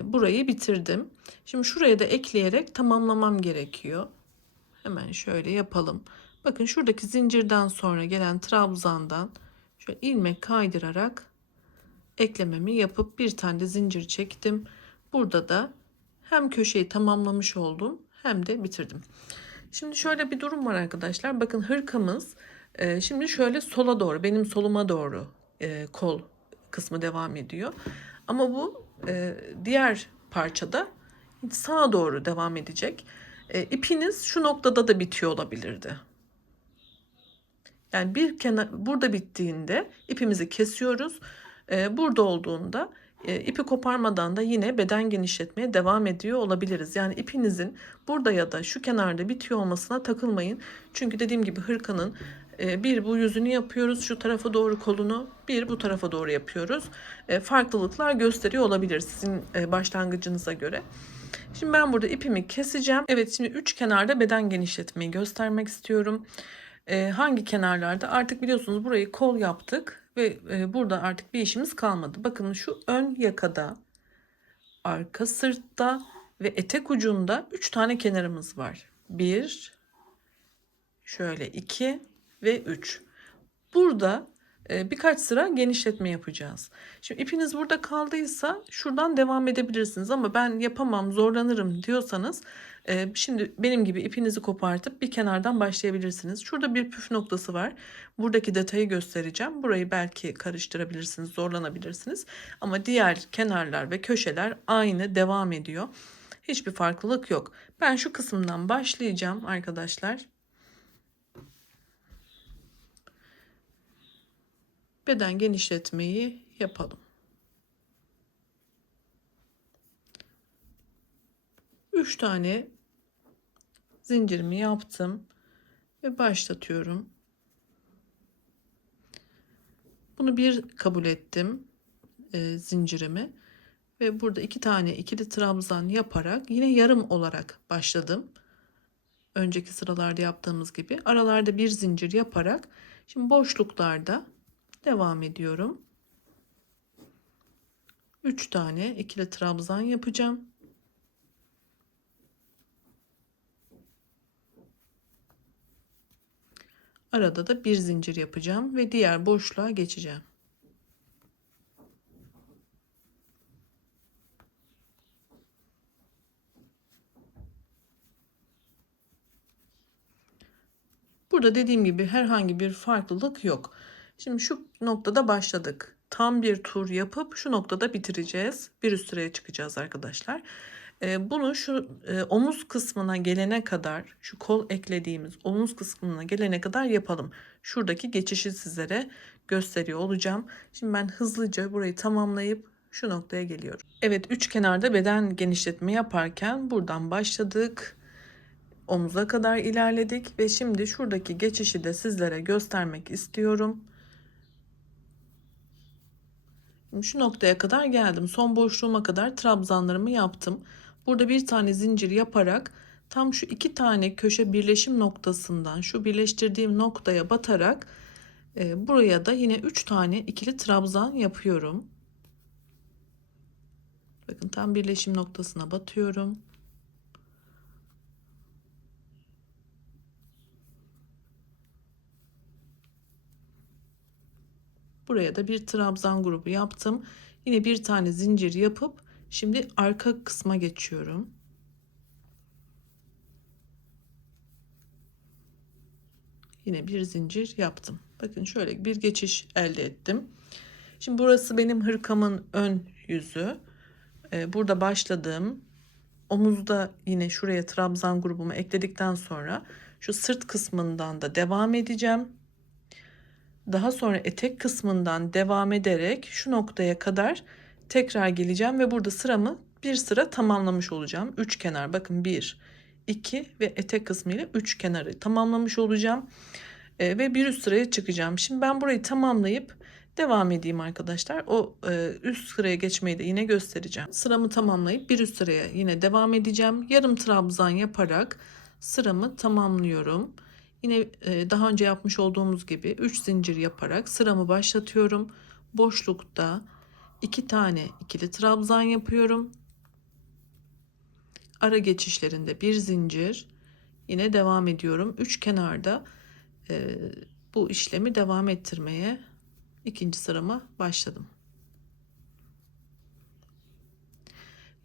burayı bitirdim. Şimdi şuraya da ekleyerek tamamlamam gerekiyor. Hemen şöyle yapalım. Bakın şuradaki zincirden sonra gelen trabzandan şöyle ilmek kaydırarak eklememi yapıp bir tane de zincir çektim. Burada da hem köşeyi tamamlamış oldum hem de bitirdim. Şimdi şöyle bir durum var arkadaşlar. Bakın hırkamız şimdi şöyle sola doğru, benim soluma doğru kol kısmı devam ediyor. Ama bu diğer parçada sağa doğru devam edecek. İpiniz şu noktada da bitiyor olabilirdi. Yani bir kenar burada bittiğinde ipimizi kesiyoruz. Burada olduğunda ipi koparmadan da yine beden genişletmeye devam ediyor olabiliriz. Yani ipinizin burada ya da şu kenarda bitiyor olmasına takılmayın. Çünkü dediğim gibi hırkanın bir bu yüzünü yapıyoruz, şu tarafa doğru kolunu, bir bu tarafa doğru yapıyoruz. Farklılıklar gösteriyor olabilir sizin başlangıcınıza göre. Şimdi ben burada ipimi keseceğim. Evet, şimdi 3 kenarda beden genişletmeyi göstermek istiyorum. Hangi kenarlarda? Artık biliyorsunuz burayı kol yaptık ve burada artık bir işimiz kalmadı. Bakın şu ön yakada, arka sırtta ve etek ucunda 3 tane kenarımız var. 1, şöyle 2 ve 3. Burada birkaç sıra genişletme yapacağız. Şimdi ipiniz burada kaldıysa şuradan devam edebilirsiniz ama ben yapamam, zorlanırım diyorsanız şimdi benim gibi ipinizi kopartıp bir kenardan başlayabilirsiniz. Şurada bir püf noktası var. Buradaki detayı göstereceğim. Burayı belki karıştırabilirsiniz, zorlanabilirsiniz. Ama diğer kenarlar ve köşeler aynı devam ediyor. Hiçbir farklılık yok. Ben şu kısımdan başlayacağım arkadaşlar. Beden genişletmeyi yapalım. 3 tane zincirimi yaptım ve başlatıyorum. Bunu bir kabul ettim zincirimi ve burada 2 tane ikili trabzan yaparak yine yarım olarak başladım. Önceki sıralarda yaptığımız gibi aralarda bir zincir yaparak şimdi boşluklarda devam ediyorum. 3 tane ikili trabzan yapacağım. Arada da bir zincir yapacağım ve diğer boşluğa geçeceğim. Burada dediğim gibi herhangi bir farklılık yok. Şimdi şu noktada başladık. Tam bir tur yapıp şu noktada bitireceğiz. Bir üst sıraya çıkacağız arkadaşlar. Bunu şu omuz kısmına gelene kadar, şu kol eklediğimiz omuz kısmına gelene kadar yapalım. Şuradaki geçişi sizlere gösteriyor olacağım. Şimdi ben hızlıca burayı tamamlayıp şu noktaya geliyorum. Evet, üç kenarda beden genişletme yaparken buradan başladık. Omuza kadar ilerledik ve şimdi şuradaki geçişi de sizlere göstermek istiyorum. Şimdi şu noktaya kadar geldim. Son boşluğuma kadar trabzanlarımı yaptım. Burada bir tane zincir yaparak tam şu iki tane köşe birleşim noktasından şu birleştirdiğim noktaya batarak buraya da yine 3 tane ikili trabzan yapıyorum. Bakın tam birleşim noktasına batıyorum. Buraya da bir trabzan grubu yaptım. Yine bir tane zincir yapıp şimdi arka kısma geçiyorum. Yine bir zincir yaptım. Bakın şöyle bir geçiş elde ettim. Şimdi burası benim hırkamın ön yüzü. Burada başladım. Omuzda yine şuraya trabzan grubumu ekledikten sonra şu sırt kısmından da devam edeceğim. Daha sonra etek kısmından devam ederek şu noktaya kadar tekrar geleceğim ve burada sıramı bir sıra tamamlamış olacağım. 3 kenar, bakın 1, 2 ve etek kısmı ile 3 kenarı tamamlamış olacağım. Ve bir üst sıraya çıkacağım. Şimdi ben burayı tamamlayıp devam edeyim arkadaşlar. O üst sıraya geçmeyi de yine göstereceğim. Sıramı tamamlayıp bir üst sıraya yine devam edeceğim. Yarım trabzan yaparak sıramı tamamlıyorum. Yine daha önce yapmış olduğumuz gibi 3 zincir yaparak sıramı başlatıyorum. Boşlukta 2 tane ikili trabzan yapıyorum. Ara geçişlerinde bir zincir. Yine devam ediyorum. 3 kenarda bu işlemi devam ettirmeye ikinci sırama başladım.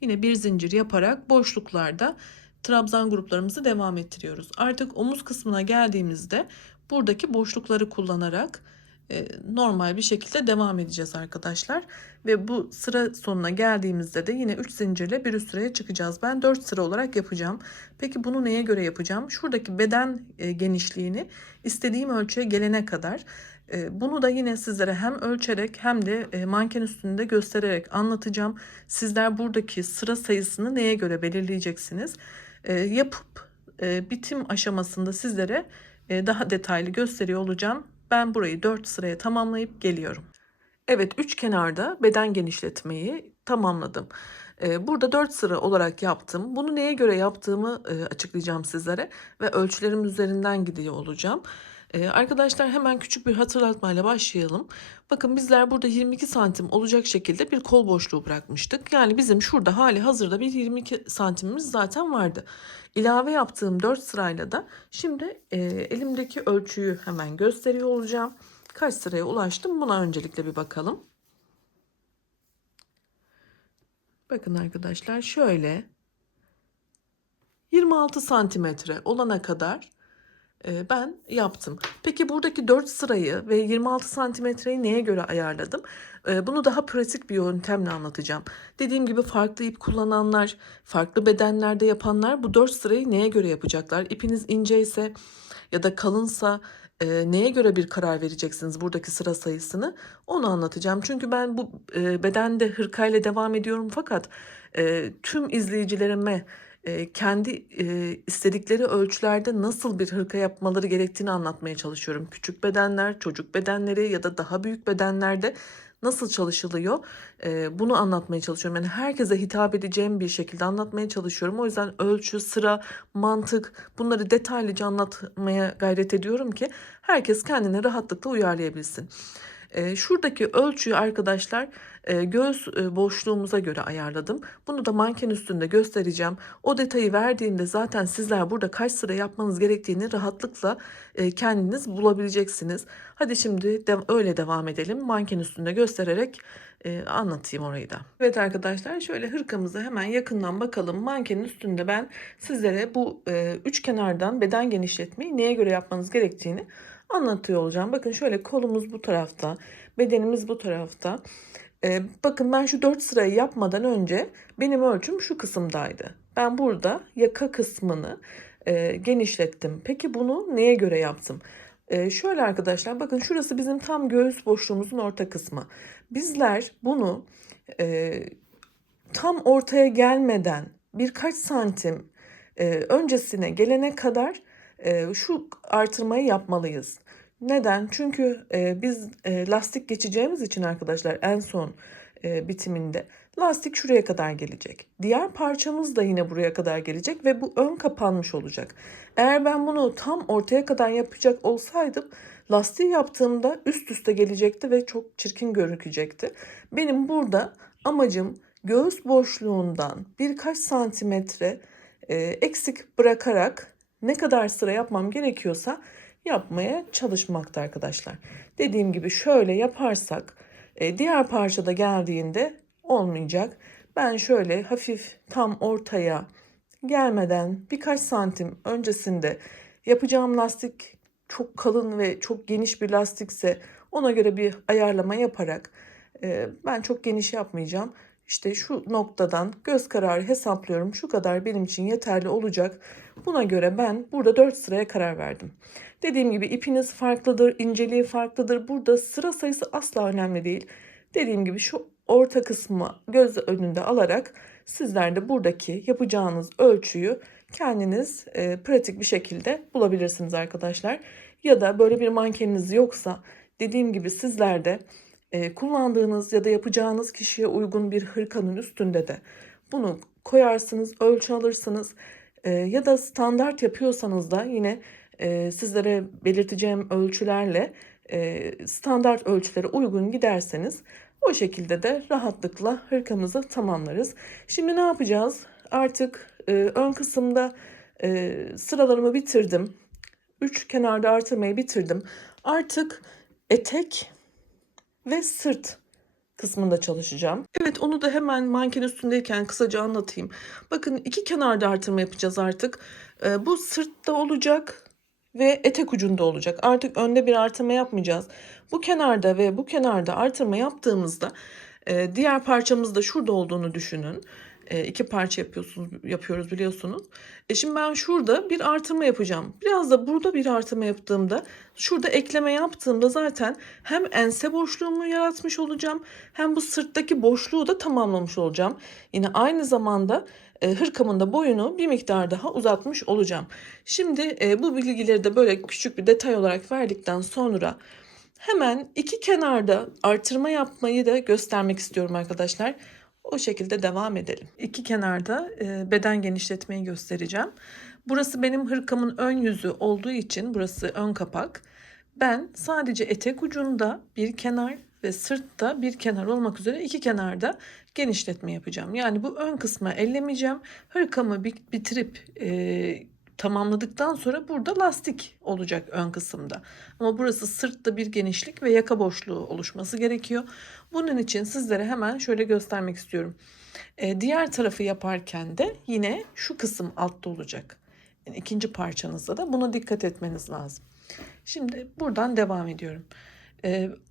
Yine bir zincir yaparak boşluklarda trabzan gruplarımızı devam ettiriyoruz. Artık omuz kısmına geldiğimizde buradaki boşlukları kullanarak normal bir şekilde devam edeceğiz arkadaşlar. Ve bu sıra sonuna geldiğimizde de yine 3 zincirle bir üst sıraya çıkacağız. Ben 4 sıra olarak yapacağım. Peki bunu neye göre yapacağım? Şuradaki beden genişliğini istediğim ölçüye gelene kadar, bunu da yine sizlere hem ölçerek hem de manken üstünde göstererek anlatacağım. Sizler buradaki sıra sayısını neye göre belirleyeceksiniz? Yapıp bitim aşamasında sizlere daha detaylı gösteriyor olacağım. Ben burayı 4 sıraya tamamlayıp geliyorum. Evet, üç kenarda beden genişletmeyi tamamladım. Burada 4 sıra olarak yaptım. Bunu neye göre yaptığımı açıklayacağım sizlere ve ölçülerim üzerinden gidiyor olacağım. Arkadaşlar, hemen küçük bir hatırlatmayla başlayalım. Bakın, bizler burada 22 santim olacak şekilde bir kol boşluğu bırakmıştık. Yani bizim şurada hali hazırda bir 22 santimimiz zaten vardı. İlave yaptığım 4 sırayla da şimdi elimdeki ölçüyü hemen gösteriyor olacağım. Kaç sıraya ulaştım, buna öncelikle bir bakalım. Bakın arkadaşlar, şöyle 26 santimetre olana kadar ben yaptım. Peki buradaki 4 sırayı ve 26 santimetreyi neye göre ayarladım? Bunu daha pratik bir yöntemle anlatacağım. Dediğim gibi farklı ip kullananlar, farklı bedenlerde yapanlar bu 4 sırayı neye göre yapacaklar? İpiniz ince ise ya da kalınsa neye göre bir karar vereceksiniz buradaki sıra sayısını? Onu anlatacağım. Çünkü ben bu bedende hırkayla devam ediyorum, fakat tüm izleyicilerime kendi istedikleri ölçülerde nasıl bir hırka yapmaları gerektiğini anlatmaya çalışıyorum. Küçük bedenler, çocuk bedenleri ya da daha büyük bedenlerde nasıl çalışılıyor, bunu anlatmaya çalışıyorum. Yani herkese hitap edeceğim bir şekilde anlatmaya çalışıyorum. O yüzden ölçü, sıra, mantık, bunları detaylıca anlatmaya gayret ediyorum ki herkes kendine rahatlıkla uyarlayabilsin. Şuradaki ölçüyü arkadaşlar göğüs boşluğumuza göre ayarladım. Bunu da manken üstünde göstereceğim. O detayı verdiğimde zaten sizler burada kaç sıra yapmanız gerektiğini rahatlıkla kendiniz bulabileceksiniz. Hadi şimdi öyle devam edelim. Manken üstünde göstererek anlatayım orayı da. Evet arkadaşlar, şöyle hırkamıza hemen yakından bakalım. Mankenin üstünde ben sizlere bu üç kenardan beden genişletmeyi neye göre yapmanız gerektiğini anlatıyor olacağım. Bakın, şöyle kolumuz bu tarafta, bedenimiz bu tarafta. Bakın, ben şu 4 sırayı yapmadan önce benim ölçüm şu kısımdaydı. Ben burada yaka kısmını genişlettim. Peki bunu neye göre yaptım? Şöyle arkadaşlar, bakın, şurası bizim tam göğüs boşluğumuzun orta kısmı. Bizler bunu e, tam ortaya gelmeden birkaç santim öncesine gelene kadar şu artırmayı yapmalıyız. Neden? Çünkü biz lastik geçeceğimiz için arkadaşlar, en son bitiminde lastik şuraya kadar gelecek. Diğer parçamız da yine buraya kadar gelecek ve bu ön kapanmış olacak. Eğer ben bunu tam ortaya kadar yapacak olsaydım, lastiği yaptığımda üst üste gelecekti ve çok çirkin gözükecekti. Benim burada amacım göğüs boşluğundan birkaç santimetre eksik bırakarak ne kadar sıra yapmam gerekiyorsa yapmaya çalışmakta arkadaşlar. Dediğim gibi şöyle yaparsak diğer parçada geldiğinde olmayacak. Ben şöyle hafif tam ortaya gelmeden birkaç santim öncesinde yapacağım lastik çok kalın ve çok geniş bir lastikse ona göre bir ayarlama yaparak, ben çok geniş yapmayacağım. İşte şu noktadan göz kararı hesaplıyorum. Şu kadar benim için yeterli olacak. Buna göre ben burada 4 sıraya karar verdim. Dediğim gibi ipiniz farklıdır, inceliği farklıdır. Burada sıra sayısı asla önemli değil. Dediğim gibi şu orta kısmı göz önünde alarak sizler de buradaki yapacağınız ölçüyü kendiniz pratik bir şekilde bulabilirsiniz arkadaşlar. Ya da böyle bir mankeniniz yoksa, dediğim gibi sizler de kullandığınız ya da yapacağınız kişiye uygun bir hırkanın üstünde de bunu koyarsınız, ölçü alırsınız. Ya da standart yapıyorsanız da yine sizlere belirteceğim ölçülerle standart ölçülere uygun giderseniz o şekilde de rahatlıkla hırkamızı tamamlarız. Şimdi ne yapacağız? Artık ön kısımda sıralarımı bitirdim. 3 kenarda artırmayı bitirdim. Artık etek ve sırt kısmında çalışacağım. Evet, onu da hemen manken üstündeyken kısaca anlatayım. Bakın, iki kenarda artırma yapacağız artık. Bu sırtta olacak ve etek ucunda olacak. Artık önde bir artırma yapmayacağız. Bu kenarda ve bu kenarda artırma yaptığımızda diğer parçamız da şurada olduğunu düşünün. İki parça yapıyoruz biliyorsunuz. Şimdi ben şurada bir artırma yapacağım. Biraz da burada bir artırma yaptığımda, şurada ekleme yaptığımda zaten hem ense boşluğumu yaratmış olacağım, hem bu sırttaki boşluğu da tamamlamış olacağım. Yine aynı zamanda hırkamın da boyunu bir miktar daha uzatmış olacağım. Şimdi bu bilgileri de böyle küçük bir detay olarak verdikten sonra hemen iki kenarda artırma yapmayı da göstermek istiyorum arkadaşlar. O şekilde devam edelim. İki kenarda beden genişletmeyi göstereceğim. Burası benim hırkamın ön yüzü olduğu için burası ön kapak. Ben sadece etek ucunda bir kenar ve sırtta bir kenar olmak üzere iki kenarda genişletme yapacağım. Yani bu ön kısmı ellemeyeceğim. Hırkamı bitirip tamamladıktan sonra burada lastik olacak ön kısımda. Ama burası sırtta bir genişlik ve yaka boşluğu oluşması gerekiyor. Bunun için sizlere hemen şöyle göstermek istiyorum. Diğer tarafı yaparken de yine şu kısım altta olacak. Yani ikinci parçanızda da buna dikkat etmeniz lazım. Şimdi buradan devam ediyorum.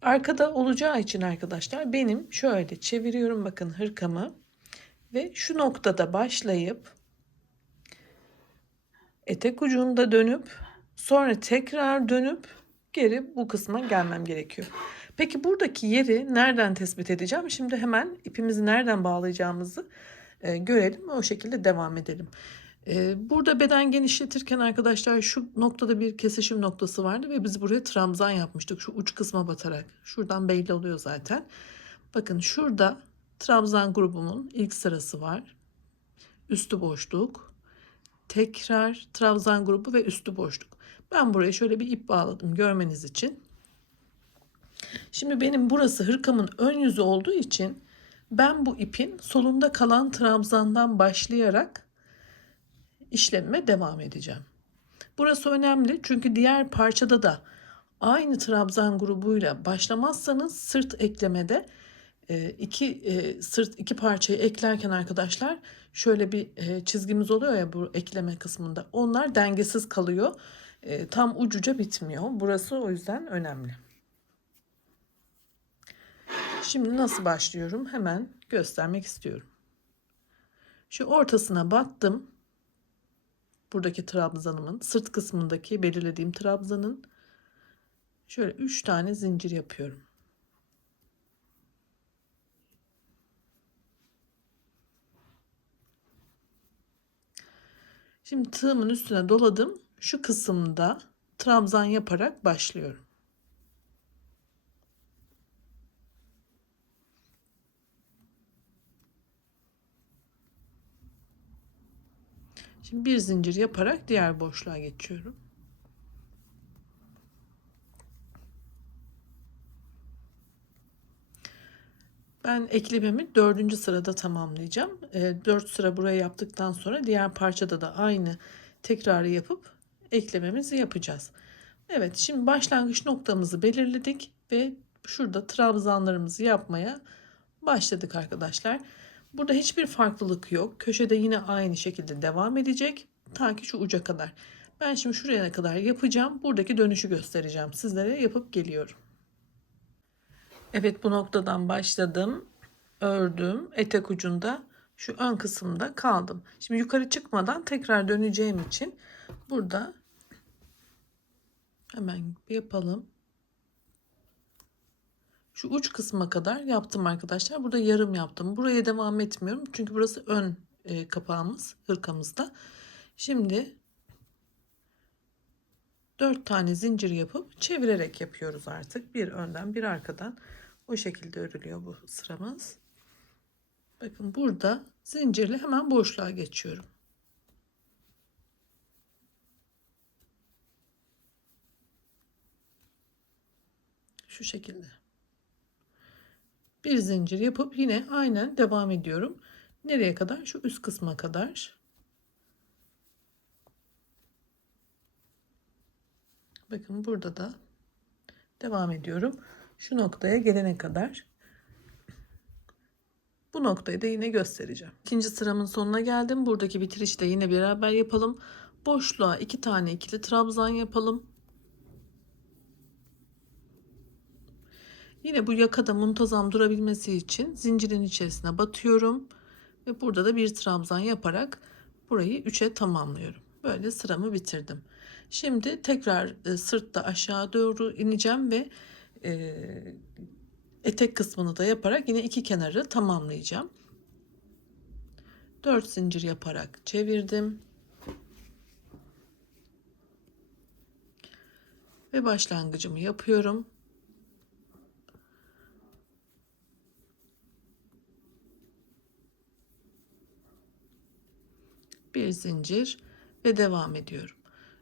Arkada olacağı için arkadaşlar benim şöyle çeviriyorum, bakın hırkamı ve şu noktada başlayıp etek ucunda dönüp sonra tekrar dönüp geri bu kısma gelmem gerekiyor. Peki buradaki yeri nereden tespit edeceğim? Şimdi hemen ipimizi nereden bağlayacağımızı görelim. O şekilde devam edelim. Burada beden genişletirken arkadaşlar şu noktada bir kesişim noktası vardı ve biz buraya trabzan yapmıştık. Şu uç kısma batarak. Şuradan belli oluyor zaten. Bakın şurada trabzan grubumun ilk sırası var. Üstü boşluk. Tekrar trabzan grubu ve üstü boşluk. Ben buraya şöyle bir ip bağladım görmeniz için. Şimdi benim burası hırkamın ön yüzü olduğu için ben bu ipin solunda kalan trabzandan başlayarak işlemime devam edeceğim. Burası önemli çünkü diğer parçada da aynı trabzan grubuyla başlamazsanız sırt eklemede iki parçayı eklerken arkadaşlar şöyle bir çizgimiz oluyor ya bu ekleme kısmında. Onlar dengesiz kalıyor. Tam ucuca bitmiyor. Burası o yüzden önemli. Şimdi nasıl başlıyorum? Hemen göstermek istiyorum. Şu ortasına battım. Buradaki trabzanımın sırt kısmındaki belirlediğim trabzanın şöyle 3 tane zincir yapıyorum. Şimdi tığımın üstüne doladım. Şu kısımda trabzan yaparak başlıyorum. Şimdi bir zincir yaparak diğer boşluğa geçiyorum. Ben eklememi 4. sırada tamamlayacağım. 4 sıra buraya yaptıktan sonra diğer parçada da aynı tekrarı yapıp eklememizi yapacağız. Evet, şimdi başlangıç noktamızı belirledik ve şurada trabzanlarımızı yapmaya başladık arkadaşlar. Burada hiçbir farklılık yok. Köşede yine aynı şekilde devam edecek ta ki şu uca kadar. Ben şimdi şuraya kadar yapacağım. Buradaki dönüşü göstereceğim. Sizlere yapıp geliyorum. Evet, bu noktadan başladım. Ördüm. Etek ucunda şu ön kısımda kaldım. Şimdi yukarı çıkmadan tekrar döneceğim için burada hemen yapalım. Şu uç kısma kadar yaptım arkadaşlar. Burada yarım yaptım. Buraya devam etmiyorum. Çünkü burası ön kapağımız, hırkamızda. Şimdi 4 tane zincir yapıp çevirerek yapıyoruz artık. Bir önden bir arkadan. O şekilde örülüyor bu sıramız. Bakın burada zincirle hemen boşluğa geçiyorum. Şu şekilde. Bir zincir yapıp yine aynen devam ediyorum. Nereye kadar? Şu üst kısma kadar. Bakın burada da devam ediyorum. Şu noktaya gelene kadar. Bu noktayı da yine göstereceğim. İkinci sıramın sonuna geldim. Buradaki bitirişi de yine beraber yapalım. Boşluğa 2 tane ikili trabzan yapalım. Yine bu yakada muntazam durabilmesi için zincirin içerisine batıyorum ve burada da bir trabzan yaparak burayı 3'e tamamlıyorum. Böyle sıramı bitirdim. Şimdi tekrar sırtta aşağı doğru ineceğim ve etek kısmını da yaparak yine iki kenarı tamamlayacağım. 4 zincir yaparak çevirdim. Ve başlangıcımı yapıyorum. Bir zincir ve devam ediyorum.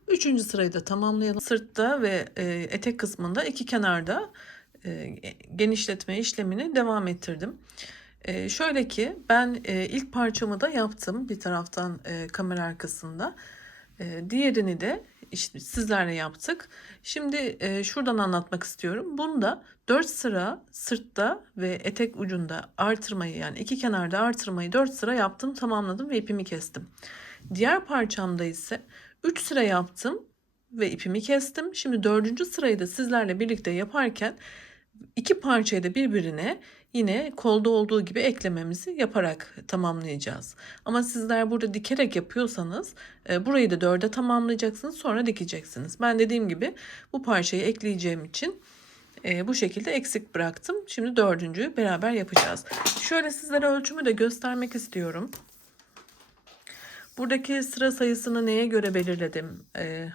Üçüncü sırayı da tamamlayalım. Sırtta ve etek kısmında iki kenarda genişletme işlemini devam ettirdim. Şöyle ki ben ilk parçamı da yaptım bir taraftan kamera arkasında. Diğerini de işte sizlerle yaptık. Şimdi şuradan anlatmak istiyorum. Bunda 4 sıra sırtta ve etek ucunda artırmayı, yani iki kenarda artırmayı 4 sıra yaptım, tamamladım ve ipimi kestim. Diğer parçamda ise 3 sıra yaptım ve ipimi kestim. Şimdi 4. sırayı da sizlerle birlikte yaparken iki parçayı da birbirine yine kolda olduğu gibi eklememizi yaparak tamamlayacağız. Ama sizler burada dikerek yapıyorsanız burayı da 4'e tamamlayacaksınız, sonra dikeceksiniz. Ben dediğim gibi bu parçayı ekleyeceğim için bu şekilde eksik bıraktım. Şimdi 4.'ü beraber yapacağız. Şöyle sizlere ölçümü de göstermek istiyorum. Buradaki sıra sayısını neye göre belirledim,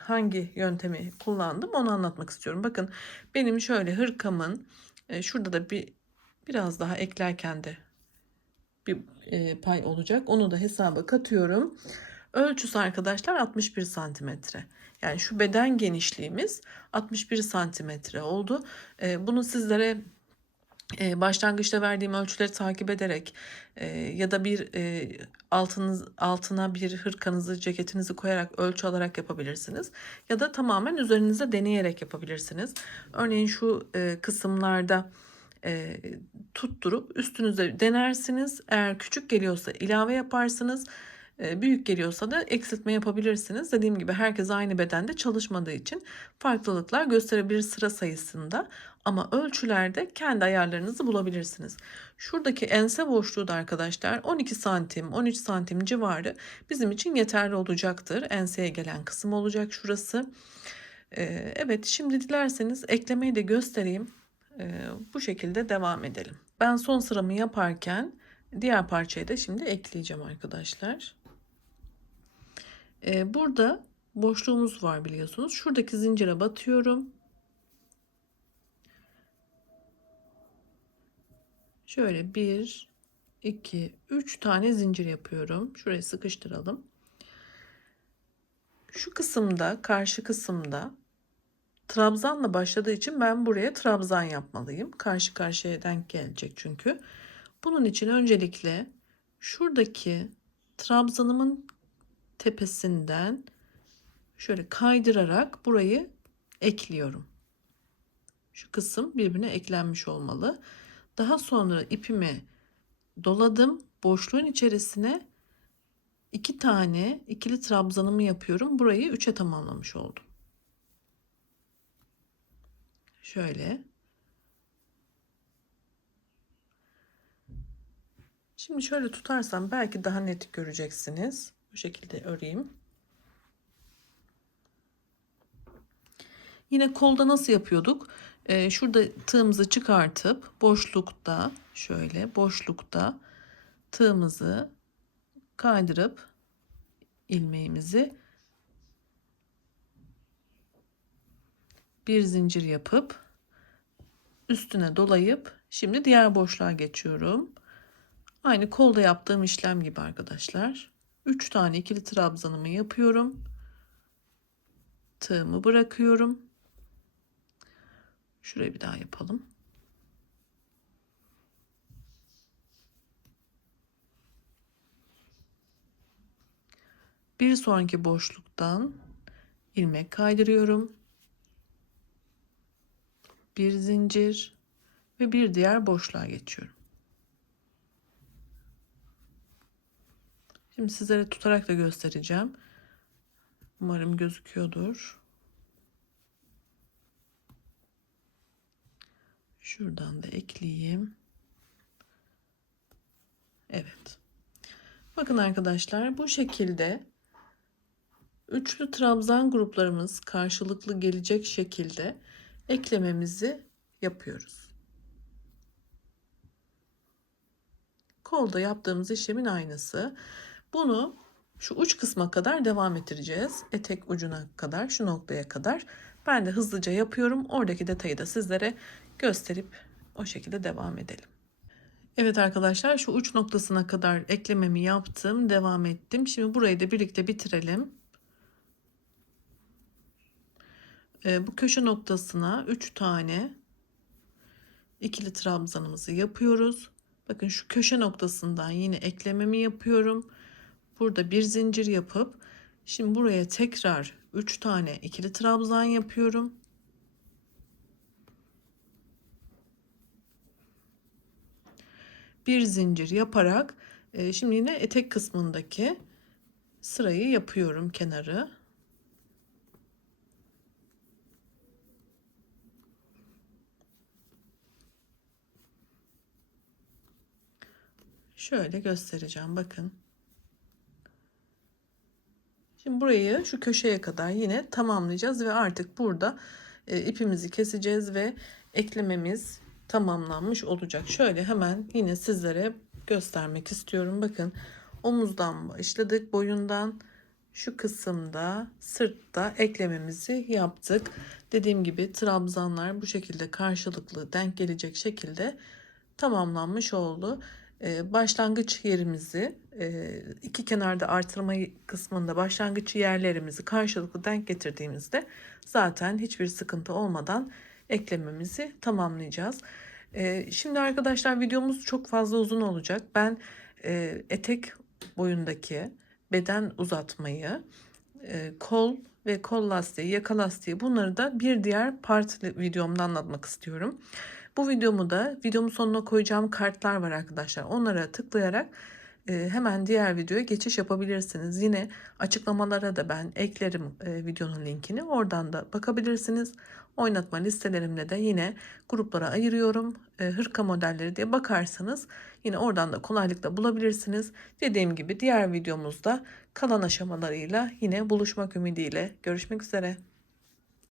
hangi yöntemi kullandım onu anlatmak istiyorum. Bakın benim şöyle hırkamın şurada da biraz daha eklerken de bir pay olacak. Onu da hesaba katıyorum. Ölçüsü arkadaşlar 61 santimetre. Yani şu beden genişliğimiz 61 santimetre oldu. Bunu sizlere başlangıçta verdiğim ölçüleri takip ederek ya da bir altına bir hırkanızı, ceketinizi koyarak ölçü alarak yapabilirsiniz. Ya da tamamen üzerinize deneyerek yapabilirsiniz. Örneğin şu kısımlarda tutturup üstünüze denersiniz. Eğer küçük geliyorsa ilave yaparsınız. Büyük geliyorsa da eksiltme yapabilirsiniz. Dediğim gibi herkes aynı bedende çalışmadığı için farklılıklar gösterebilir sıra sayısında. Ama ölçülerde kendi ayarlarınızı bulabilirsiniz. Şuradaki ense boşluğu da arkadaşlar 12 santim, 13 santim civarı bizim için yeterli olacaktır. Enseye gelen kısım olacak şurası. Evet, şimdi dilerseniz eklemeyi de göstereyim. Bu şekilde devam edelim. Ben son sıramı yaparken diğer parçayı da şimdi ekleyeceğim arkadaşlar. Burada boşluğumuz var biliyorsunuz. Şuradaki zincire batıyorum. Şöyle 1, 2, 3 tane zincir yapıyorum. Şurayı sıkıştıralım. Şu kısımda, karşı kısımda trabzanla başladığı için ben buraya trabzan yapmalıyım. Karşı karşıya denk gelecek çünkü. Bunun için öncelikle şuradaki trabzanımın tepesinden şöyle kaydırarak burayı ekliyorum. Şu kısım birbirine eklenmiş olmalı. Daha sonra ipimi doladım. Boşluğun içerisine 2 tane ikili trabzanımı yapıyorum. Burayı 3'e tamamlamış oldum. Şöyle. Şimdi şöyle tutarsam belki daha net göreceksiniz. Bu şekilde öreyim. Yine kolda nasıl yapıyorduk? Şurada tığımızı çıkartıp boşlukta, şöyle boşlukta tığımızı kaydırıp ilmeğimizi bir zincir yapıp üstüne dolayıp şimdi diğer boşluğa geçiyorum. Aynı kolda yaptığım işlem gibi arkadaşlar. 3 tane ikili trabzanımı yapıyorum. Tığımı bırakıyorum. Şurayı bir daha yapalım. Bir sonraki boşluktan ilmek kaydırıyorum. Bir zincir ve bir diğer boşluğa geçiyorum. Şimdi sizlere tutarak da göstereceğim. Umarım gözüküyordur. Şuradan da ekleyeyim. Evet. Bakın arkadaşlar, bu şekilde üçlü trabzan gruplarımız karşılıklı gelecek şekilde eklememizi yapıyoruz. Kolda yaptığımız işlemin aynısı. Bunu şu uç kısma kadar devam ettireceğiz. Etek ucuna kadar, şu noktaya kadar. Ben de hızlıca yapıyorum. Oradaki detayı da sizlere gösterip o şekilde devam edelim. Evet arkadaşlar, şu uç noktasına kadar eklememi yaptım. Devam ettim. Şimdi burayı da birlikte bitirelim. Bu köşe noktasına 3 tane ikili trabzanımızı yapıyoruz. Bakın şu köşe noktasından yine eklememi yapıyorum. Burada bir zincir yapıp şimdi buraya tekrar 3 tane ikili trabzan yapıyorum. Bir zincir yaparak şimdi yine etek kısmındaki sırayı yapıyorum, kenarı. Şöyle göstereceğim, bakın. Şimdi burayı şu köşeye kadar yine tamamlayacağız ve artık burada ipimizi keseceğiz ve eklememiz tamamlanmış olacak. Şöyle hemen yine sizlere göstermek istiyorum. Bakın, omuzdan başladık, boyundan şu kısımda, sırtta eklememizi yaptık. Dediğim gibi trabzanlar bu şekilde karşılıklı denk gelecek şekilde tamamlanmış oldu. Başlangıç yerimizi iki kenarda artırma kısmında başlangıç yerlerimizi karşılıklı denk getirdiğimizde zaten hiçbir sıkıntı olmadan eklememizi tamamlayacağız. Şimdi arkadaşlar, videomuz çok fazla uzun olacak. Ben etek boyundaki beden uzatmayı, kol ve kol lastiği, yaka lastiği, bunları da bir diğer part videomda anlatmak istiyorum. Bu videomu da videomun sonuna koyacağım kartlar var arkadaşlar. Onlara tıklayarak hemen diğer videoya geçiş yapabilirsiniz. Yine açıklamalara da ben eklerim videonun linkini. Oradan da bakabilirsiniz. Oynatma listelerimde de yine gruplara ayırıyorum. Hırka modelleri diye bakarsanız yine oradan da kolaylıkla bulabilirsiniz. Dediğim gibi diğer videomuzda kalan aşamalarıyla yine buluşmak ümidiyle görüşmek üzere.